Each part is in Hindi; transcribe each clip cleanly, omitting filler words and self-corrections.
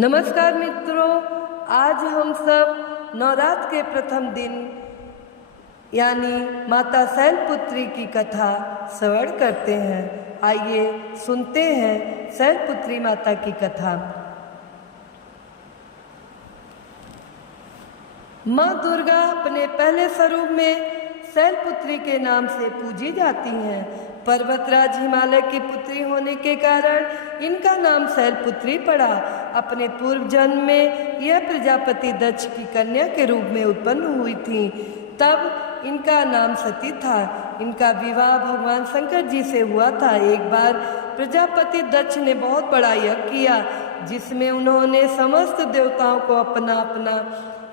नमस्कार मित्रों, आज हम सब नवरात्र के प्रथम दिन यानी माता शैलपुत्री की कथा श्रवण करते हैं। आइए सुनते हैं शैलपुत्री माता की कथा। माँ दुर्गा अपने पहले स्वरूप में शैलपुत्री के नाम से पूजी जाती हैं। पर्वतराज हिमालय की पुत्री होने के कारण इनका नाम शैलपुत्री पड़ा। अपने पूर्व जन्म में यह प्रजापति दक्ष की कन्या के रूप में उत्पन्न हुई थी, तब इनका नाम सती था। इनका विवाह भगवान शंकर जी से हुआ था। एक बार प्रजापति दक्ष ने बहुत बड़ा यज्ञ किया, जिसमें उन्होंने समस्त देवताओं को अपना अपना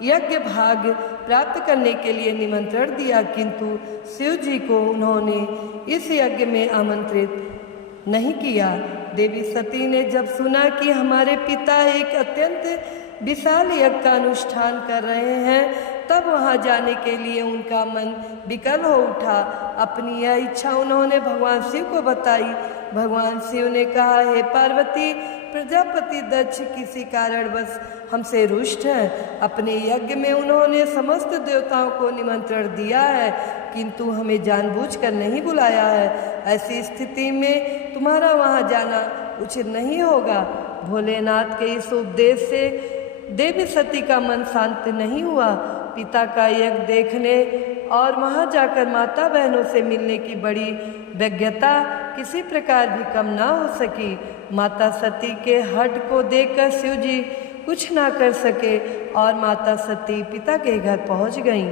यज्ञ भाग प्राप्त करने के लिए निमंत्रण दिया, किंतु शिव जी को उन्होंने इस यज्ञ में आमंत्रित नहीं किया। देवी सती ने जब सुना कि हमारे पिता एक अत्यंत विशाल यज्ञ का अनुष्ठान कर रहे हैं, तब वहां जाने के लिए उनका मन विकल हो उठा। अपनी यह इच्छा उन्होंने भगवान शिव को बताई। भगवान शिव ने कहा, हे पार्वती, प्रजापति दक्ष किसी कारणवश हमसे रुष्ट हैं। अपने यज्ञ में उन्होंने समस्त देवताओं को निमंत्रण दिया है, किंतु हमें जानबूझकर नहीं बुलाया है। ऐसी स्थिति में तुम्हारा वहां जाना उचित नहीं होगा। भोलेनाथ के इस उपदेश से देवी सती का मन शांत नहीं हुआ। पिता का यज्ञ देखने और वहां जाकर माता बहनों से मिलने की बड़ी व्यग्रता किसी प्रकार भी कम ना हो सकी। माता सती के हठ को देखकर शिव जी कुछ ना कर सके और माता सती पिता के घर पहुंच गईं।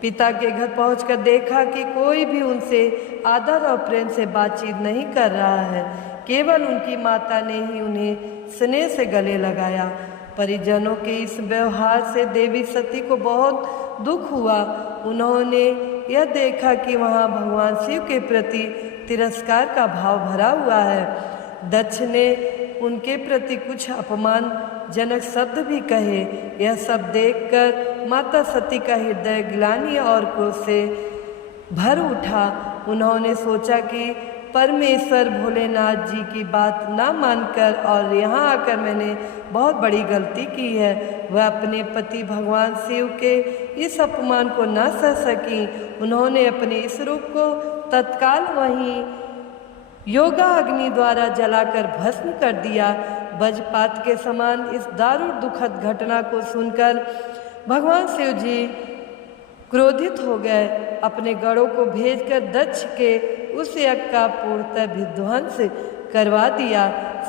पिता के घर पहुंचकर देखा कि कोई भी उनसे आदर और प्रेम से बातचीत नहीं कर रहा है। केवल उनकी माता ने ही उन्हें स्नेह से गले लगाया। परिजनों के इस व्यवहार से देवी सती को बहुत दुख हुआ। उन्होंने यह देखा कि वहाँ भगवान शिव के प्रति तिरस्कार का भाव भरा हुआ है। दक्ष ने उनके प्रति कुछ अपमानजनक शब्द भी कहे। यह सब देखकर माता सती का हृदय ग्लानि और क्रोध से भर उठा। उन्होंने सोचा कि परमेश्वर भोलेनाथ जी की बात ना मानकर और यहाँ आकर मैंने बहुत बड़ी गलती की है। वह अपने पति भगवान शिव के इस अपमान को न सह सकी। उन्होंने अपने इस रूप को तत्काल वहीं योगा अग्नि द्वारा जलाकर भस्म कर दिया। वज्रपात के समान इस दारुण दुखद घटना को सुनकर भगवान शिव जी क्रोधित हो गए। अपने गणों को भेजकर दक्ष के उस यज्ञ का पूर्णतः विध्वंस करवा दिया।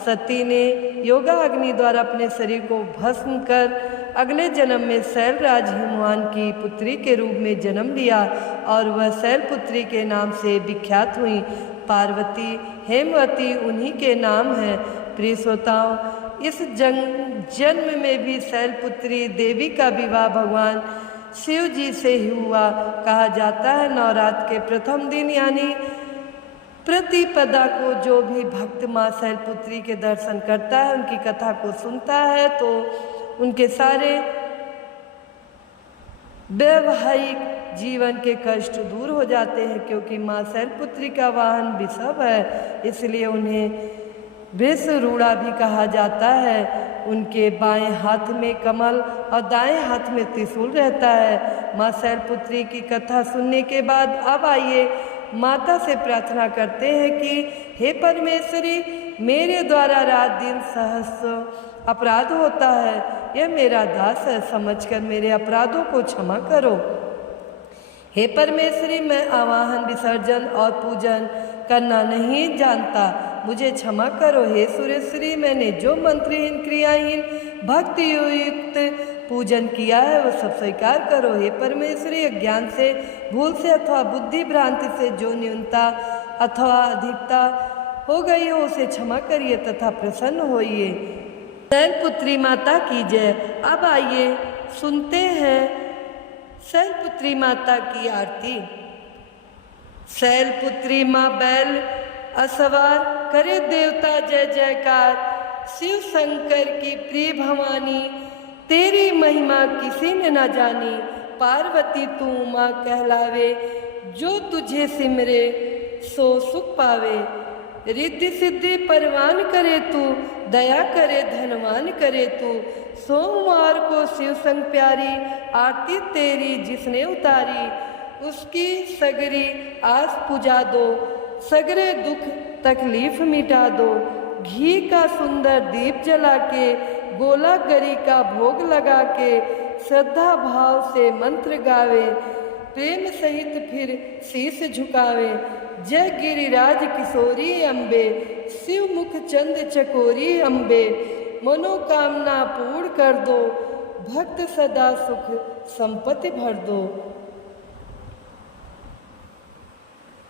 सती ने योगा अग्नि द्वारा अपने शरीर को भस्म कर अगले जन्म में शैलराज हिमवान की पुत्री के रूप में जन्म लिया और वह शैलपुत्री के नाम से विख्यात हुई। पार्वती, हेमवती उन्हीं के नाम हैं। प्रिय श्रोताओं, इस जन्म में भी शैलपुत्री देवी का विवाह भगवान शिव जी से ही हुआ। कहा जाता है, नवरात्र के प्रथम दिन यानी प्रतिपदा को जो भी भक्त माँ शैलपुत्री के दर्शन करता है, उनकी कथा को सुनता है, तो उनके सारे वैवाहिक जीवन के कष्ट दूर हो जाते हैं, क्योंकि माँ शैलपुत्री का वाहन वृषभ है, इसलिए उन्हें वृषरूढ़ा भी कहा जाता है। उनके बाएं हाथ में कमल और दाएं हाथ में त्रिशूल रहता है। माँ शैलपुत्री की कथा सुनने के बाद अब आइए माता से प्रार्थना करते हैं कि हे परमेश्वरी, मेरे द्वारा रात दिन सहस्र अपराध होता है। यह मेरा दास है, समझकर मेरे अपराधों को क्षमा करो। हे परमेश्वरी, मैं आवाहन, विसर्जन और पूजन करना नहीं जानता, मुझे क्षमा करो। हे सुरेश्वरी, मैंने जो मंत्रहीन, क्रियाहीन, भक्ति युक्त पूजन किया है वह सब स्वीकार करो। हे परमेश्वरी, ज्ञान से, भूल से अथवा बुद्धि भ्रांति से जो न्यूनता अथवा अधिकता हो गई हो उसे क्षमा करिए तथा प्रसन्न होइए। शैलपुत्री माता की जय। अब आइए सुनते हैं शैलपुत्री माता की आरती। शैलपुत्री माँ बैल असवार करे देवता जय जयकार। शिव शंकर की प्रिय भवानी, तेरी महिमा किसी ने न जानी। पार्वती तू माँ कहलावे, जो तुझे सिमरे सो सुख पावे। रिद्धि सिद्धि परवान करे तू, दया करे धनवान करे तू। सोमवार को शिव संग प्यारी आरती तेरी जिसने उतारी, उसकी सगरी आस पुजा दो, सगरे दुख तकलीफ मिटा दो। घी का सुंदर दीप जला के, गोला गरी का भोग लगा के, श्रद्धा भाव से मंत्र गावे, प्रेम सहित फिर शीश झुकावे। जय गिरिराज किशोरी अम्बे, शिव मुख चंद चकोरी अम्बे। मनोकामना पूर्ण कर दो, भक्त सदा सुख संपत्ति भर दो।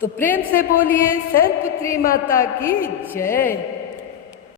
तो प्रेम से बोलिए शैलपुत्री माता की जय।